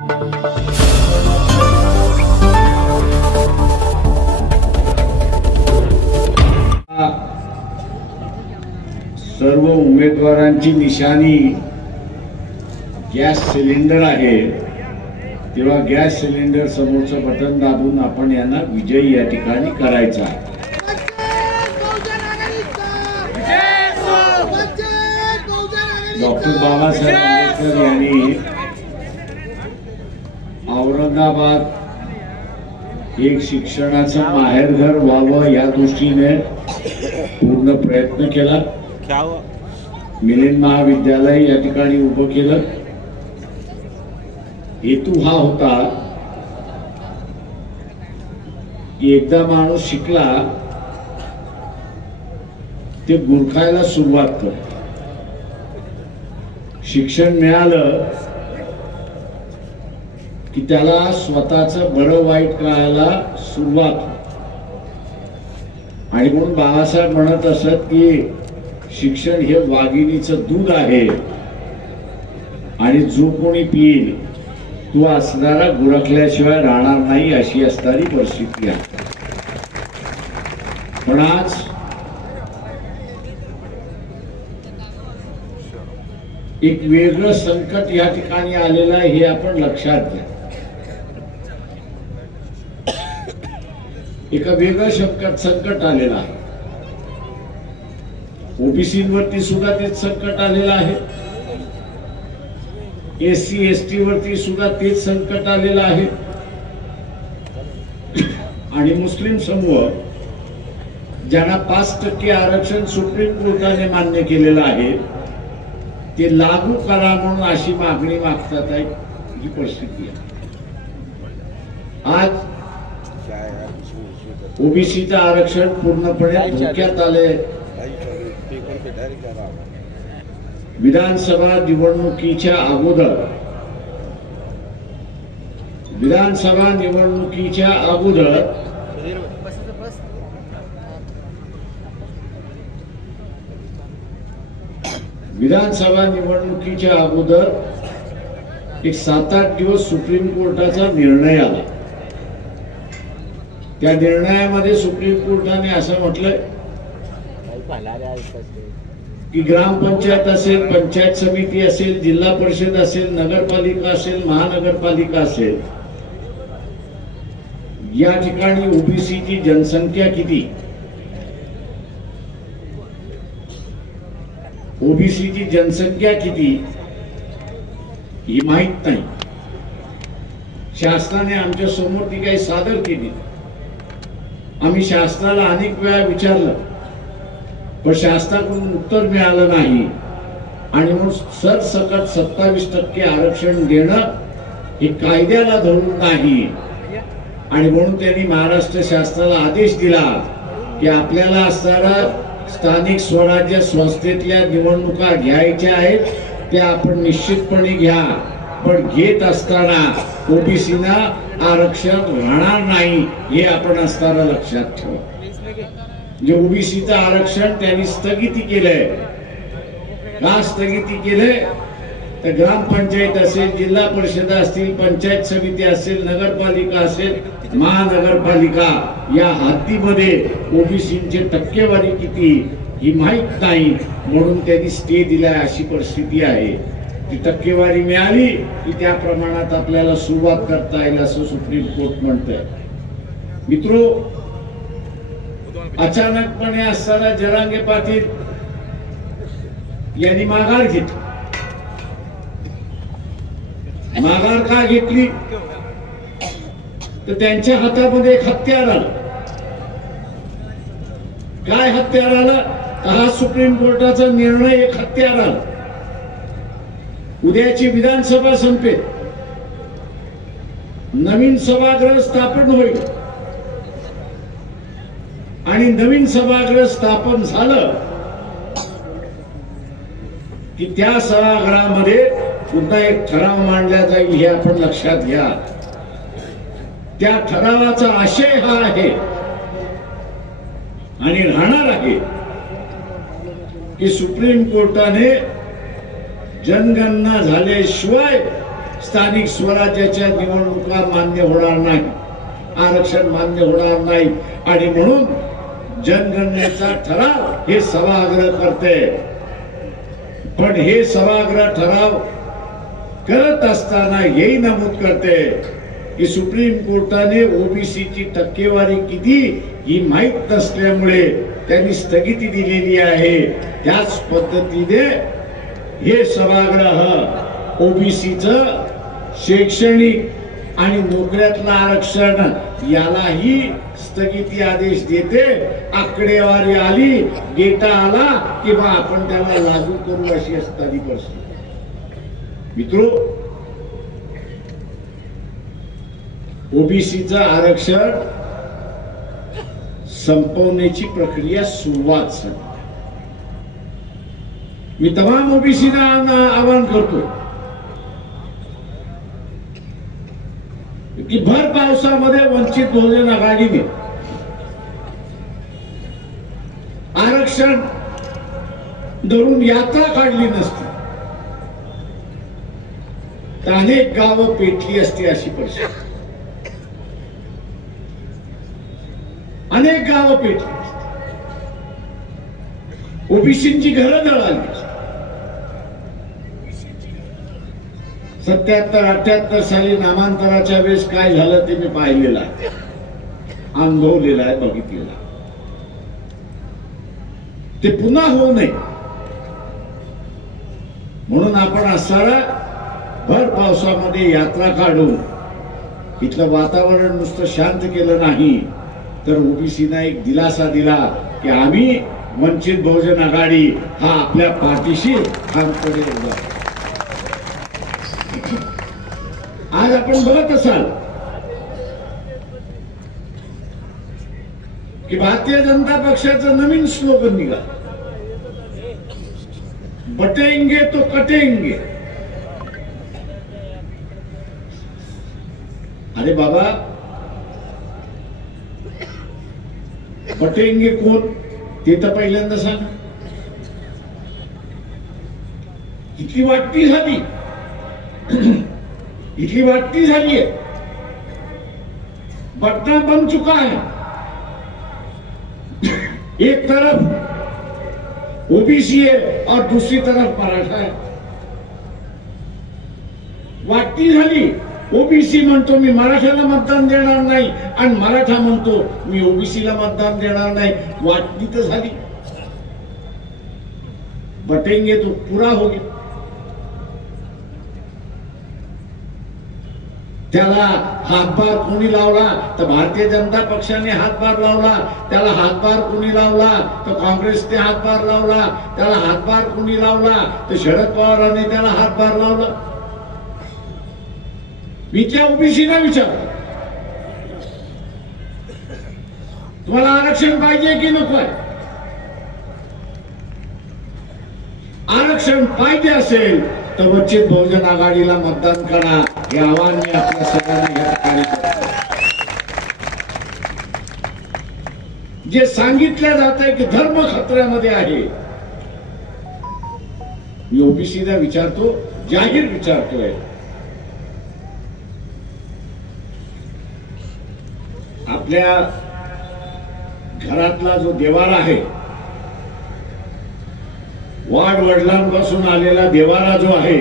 सर्व उमेदवारांची निशाणी गॅस सिलेंडर आहे, तेव्हा गॅस सिलेंडर समोरचं बटन दाबून आपण यांना विजयी या ठिकाणी करायचा आहे। डॉक्टर बाबासाहेब आंबेडकर यांनी औरंगाबाद एक शिक्षणाचं माहेरघर व्हावं या दृष्टीने पूर्ण प्रयत्न केला। मिलिंद महाविद्यालय या ठिकाणी उभं केलं। हेतू हा होता की एकदा माणूस शिकला ते गुरखायला सुरुवात करतो। शिक्षण मिळालं की त्याला स्वतःचं बरं वाईट कळायला सुरुवात होते। आणि म्हणून बाबासाहेब म्हणत असत की शिक्षण हे वाघिणीचं दूध आहे आणि जो कोणी पिईल तो असणारा गुरखल्याशिवाय राहणार नाही, अशी असणारी परिस्थिती आहे। पण आज एक वेगळं संकट या ठिकाणी आलेलं आहे, हे आपण लक्षात घ्या। एक वेगळं संकट आलेलं आहे। ओबीसीवरती सुद्धा तेच संकट आलेलं आहे, एससी एसटी वरती सुद्धा तेच संकट आलेलं आहे। आणि मुस्लिम समूह ज्यांना 5% आरक्षण सुप्रीम कोर्टाने मान्य केलेलं आहे ते लागू करा म्हणून अशी मागणी मागतात आहे। ही परिस्थिती आहे। आज ओबीसीचं आरक्षण पूर्णपणे धोक्यात आले। विधानसभा निवडणुकीच्या अगोदर विधानसभा निवडणुकीच्या अगोदर एक 7-8 दिवस सुप्रीम कोर्टाचा निर्णय आला। त्या निर्णयामध्ये सुप्रीम कोर्टाने असं म्हटलं की ग्रामपंचायत असेल, पंचायत समिती असेल, जिल्हा परिषद असेल, नगरपालिका असेल, महानगरपालिका असेल, या ठिकाणी ओबीसीची जनसंख्या किती, ओबीसीची जनसंख्या किती ही माहित नाही। शासनाने आमच्या समोर ती काही सादर केली। आम्ही शासनाला अनेक वेळा विचारलं पण शासनाकडून उत्तर मिळालं नाही। आणि म्हणून सरसकट 27% आरक्षण देणं हे कायद्याला धरून नाही। आणि म्हणून त्यांनी महाराष्ट्र शासनाला आदेश दिला की आपल्याला असणारा स्थानिक स्वराज्य संस्थेतल्या निवडणुका घ्यायच्या आहेत त्या आपण निश्चितपणे घ्या, पण घेत असताना ओबीसीना आरक्षण राहणार नाही हे आपण असताना लक्षात ठेवा। जे ओबीसीचं आरक्षण त्यांनी स्थगिती केलंय। का स्थगिती केलंय तर ग्रामपंचायत असेल, जिल्हा परिषद असतील, पंचायत समिती असेल, नगरपालिका असेल, महानगरपालिका या हद्दीमध्ये ओबीसीची टक्केवारी किती ही माहित नाही, म्हणून त्यांनी स्टे दिलाय। अशी परिस्थिती आहे। ती टक्केवारी मिळाली की त्या प्रमाणात आपल्याला सुरुवात करता येईल असं सुप्रीम कोर्ट म्हणतंय। मित्रो, अचानकपणे असताना जरांगे पाटील यांनी माघार घेतली। माघार का घेतली तर त्यांच्या हातामध्ये एक हत्यार आलं। काय हत्यार आलं? हा सुप्रीम कोर्टाचा निर्णय एक हत्यार आलं। उद्याची विधानसभा संपेल, नवीन सभागृह स्थापन होईल आणि नवीन सभागृह स्थापन झालं की त्या सभागृहामध्ये पुन्हा एक ठराव मांडला जाईल, हे आपण लक्षात घ्या। त्या ठरावाचा आशय हा आहे आणि राहणार आहे की सुप्रीम कोर्टाने जनगणना झाल्याशिवाय स्थानिक स्वराज्याच्या निवडणुका मान्य होणार नाही, आरक्षण मान्य होणार नाही आणि म्हणून जनगणनेचा ठराव हे सभागृह करते। पण हे सभागृह ठराव करत असताना हेही नमूद करते की सुप्रीम कोर्टाने ओबीसीची टक्केवारी किती ही माहित नसल्यामुळे त्यांनी स्थगिती दिलेली आहे। त्याच पद्धतीने हे सभागृह ओबीसीचं शैक्षणिक आणि नोकऱ्यातलं आरक्षण यालाही स्थगिती आदेश देते। आकडेवारी आली, डेटा आला की मग आपण त्याला लागू करू अशी असणारी परिस्थिती। मित्रो, ओबीसीचं आरक्षण संपवण्याची प्रक्रिया सुरुवात झाली। मी तमाम ओबीसीना आवाहन करतो की भर पावसामध्ये वंचित बहुजन आघाडीने आरक्षण धरून यात्रा काढली नसती तर अनेक गावं पेटली असती अशी परिस्थिती, अनेक गावं पेटली, ओबीसींची घरं जळाली। 77-78 साली नामांतराच्या वेळेस काय झालं ते मी पाहिलेलं आहे, अनुभवलेलं आहे, बघितलेलं आहे। ते पुन्हा होऊ नये म्हणून आपण असणारा भर पावसामध्ये यात्रा काढून इथलं वातावरण नुसतं शांत केलं नाही तर ओबीसीना एक दिलासा दिला की आम्ही वंचित बहुजन आघाडी हा आपल्या पाठीशी ठामपणे उभा। आज आपण बघत असाल की भारतीय जनता पक्षाचं नवीन स्लोगन निघालं, बटेंगे तो कटेंगे। अरे बाबा, बटेंगे कोण ते तर पहिल्यांदा सांग। इतकी वाटती झाली, इतकी वाटती झाली है, बटना बन चुका है। एक तरफ ओबीसी है और दूसरी तरफ मराठा है। वाटती झाली, ओबीसी म्हणतो मी मराठ्याला मतदान देणार नाही आणि मराठा म्हणतो मी ओबीसीला मतदान देणार नाही। वाटणी तर झाली, बटेंगे तो पूरा हो गया। त्याला हातभार कोणी लावला तर भारतीय जनता पक्षाने हातभार लावला, त्याला हातभार कोणी लावला तर काँग्रेसने हातभार लावला, त्याला हातभार कोणी लावला तर शरद पवारांनी त्याला हातभार लावला। मी त्या ओबीसीला विचारतो, तुम्हाला आरक्षण पाहिजे की नको आहे? आरक्षण पाहिजे असेल तर वंचित बहुजन आघाडीला मतदान करा, हे आवाहन मी आपल्या सगळ्यांना या ठिकाणी करतो। जे सांगितलं जात आहे की धर्म खतऱ्यामध्ये आहे, मी ओबीसीला विचारतो, जाहीर विचारतोय, आपल्या घरातला जो देवारा आहे, वाड वडिलांपासून आलेला देवारा जो आहे,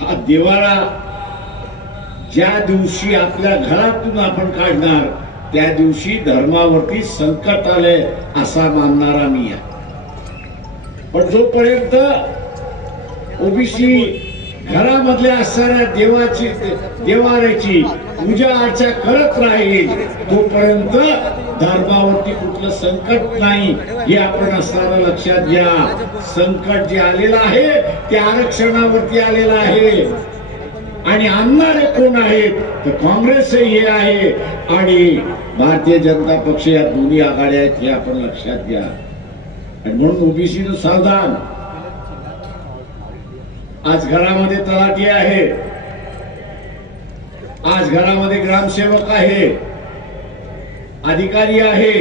हा देवारा ज्या दिवशी आपल्या घरातून आपण काढणार त्या दिवशी धर्मावरती संकट आले असा मानणारा मी आहे। पण जोपर्यंत ओबीसी घरामधल्या असणाऱ्या देवाऱ्याची पूजा अर्चा करत राहील तोपर्यंत धर्मावरती कुठलं संकट नाही, हे आपण असणारा लक्षात घ्या। संकट जे आलेलं आहे ते आरक्षणावरती आलेलं आहे आणि आणणारे कोण आहेत तर काँग्रेस हे आहे आणि भारतीय जनता पक्ष, या दोन्ही आघाड्या आहेत हे आपण लक्षात घ्या। आणि म्हणून ओबीसीनं सावधान। आज घरामध्ये तलाठी आहे, आज घरामध्ये ग्रामसेवक आहे, अधिकारी आहे,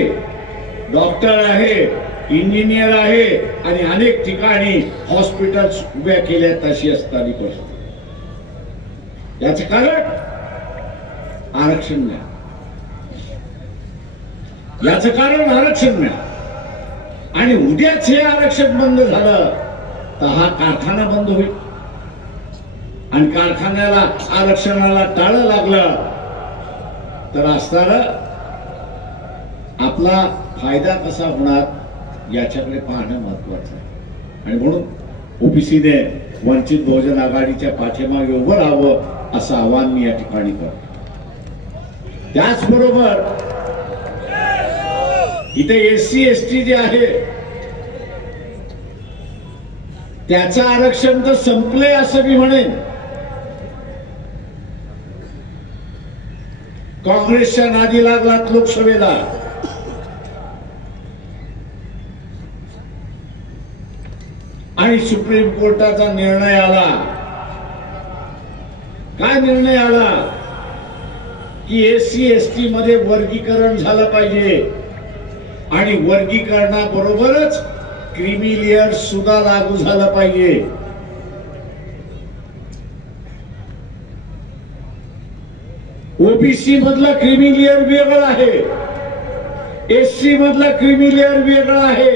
डॉक्टर आहे, इंजिनियर आहे आणि अनेक ठिकाणी हॉस्पिटल्स उभ्या केल्या तशी असताना परिस्थिती। याचं कारण आरक्षण नाही, याचं कारण आरक्षण नाही। आणि उद्याच हे आरक्षण बंद झालं तर हा कारखाना बंद होईल आणि कारखान्याला आरक्षणाला टाळं लागलं तर असणारा आपला फायदा कसा होणार याच्याकडे पाहणं महत्वाचं आहे। आणि म्हणून ओबीसीने वंचित बहुजन आघाडीच्या पाठीमागे उभं राहावं असं आवाहन मी या ठिकाणी करतो। त्याचबरोबर इथे एससी एसटी जे आहे त्याचं आरक्षण तर संपले असं मी म्हणेन। काँग्रेसच्या नादी लागलात लोकसभेला, आणि सुप्रीम कोर्टाचा निर्णय आला। काय निर्णय आला की एससी एसटी मध्ये वर्गीकरण झालं पाहिजे आणि वर्गीकरणाबरोबरच क्रीमी लेयर सुद्धा लागू झालं पाहिजे। ओबीसी मधला क्रीमी लेयर वेगळा आहे, एससी मधला क्रीमी लेयर वेगळा आहे,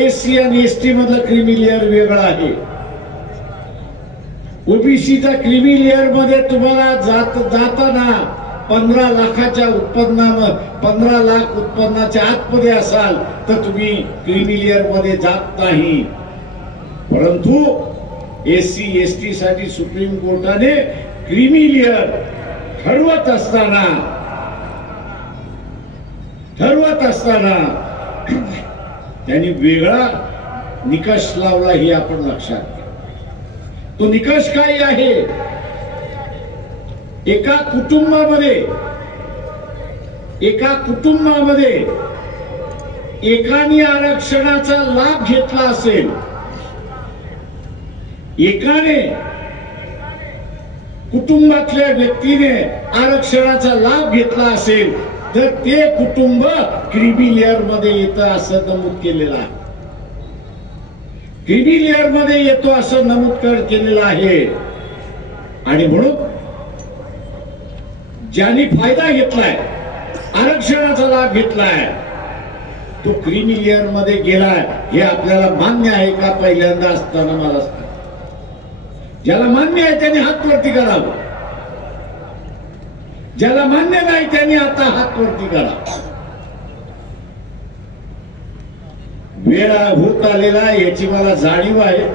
एससी आणि एसटी मधला क्रीमी लेयर वेगळा आहे। ओबीसीचा क्रीमी लेयर मध्ये तुम्हाला जाताना 15 लाखाच्या उत्पन्नावर 15 लाख उत्पन्नाच्या आतमध्ये असाल तर तुम्ही क्रीमी लेयर मध्ये जात नाही। परंतु एससी एसटी साठी सुप्रीम कोर्टाने क्रीमी लेयर ठरवत असताना त्यांनी वेगळा निकष लावला हे आपण लक्षात घ्या। तो निकष काय आहे? एका कुटुंबामध्ये एकाने आरक्षणाचा लाभ घेतला असेल, एकाने कुटुंबातल्या व्यक्तीने आरक्षणाचा लाभ घेतला असेल तर ते कुटुंब क्रीमी लेयर मध्ये येतं असं नमूद केलेलं आहे। क्रीमी लेयर मध्ये येतो असं नमूद केलेलं आहे। आणि म्हणून ज्यांनी फायदा घेतलाय, आरक्षणाचा लाभ घेतलाय, तो क्रीमी लेयर मध्ये गेलाय हे आपल्याला मान्य आहे का? पहिल्यांदा असताना मला सांगा। ज्याला मान्य आहे त्यांनी हात वरती करावं, ज्याला मान्य नाही त्यांनी आता हात वरती करा। वेळ होत आलेला याची मला जाणीव आहे।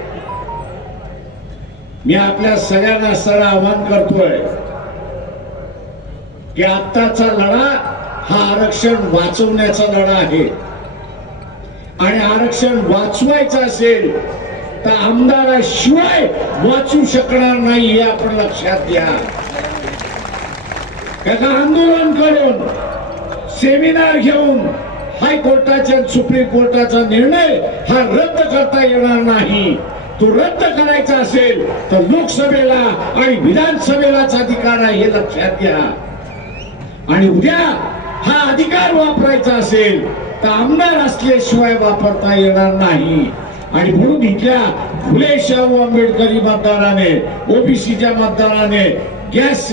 मी आपल्या सगळ्यांना सरळ आवाहन करतोय की आत्ताचा लढा हा आरक्षण वाचवण्याचा लढा आहे आणि आरक्षण वाचवायचं असेल तर आमदाराशिवाय वाचू शकणार नाही हे आपण लक्षात घ्या। एका आंदोलन करून, सेमिनार घेऊन हायकोर्टाच्या सुप्रीम कोर्टाचा निर्णय हा रद्द करता येणार नाही। तो रद्द करायचा असेल तर लोकसभेला आणि विधानसभेलाच अधिकार आहे हे लक्षात घ्या। आणि उद्या हा अधिकार वापरायचा असेल तर आमदार असल्याशिवाय वापरता येणार नाही। आणि म्हणून इथल्या फुले शाहू आंबेडकरी मतदाराने, ओबीसीच्या मतदाराने गॅस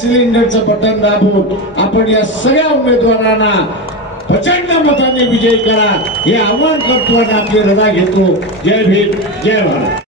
सिलेंडरचं बटन दाबून आपण या सगळ्या उमेदवारांना प्रचंड मताने विजयी करा हे आवाहन करतो आणि आपली रजा घेतो। जय भीम, जय भारत।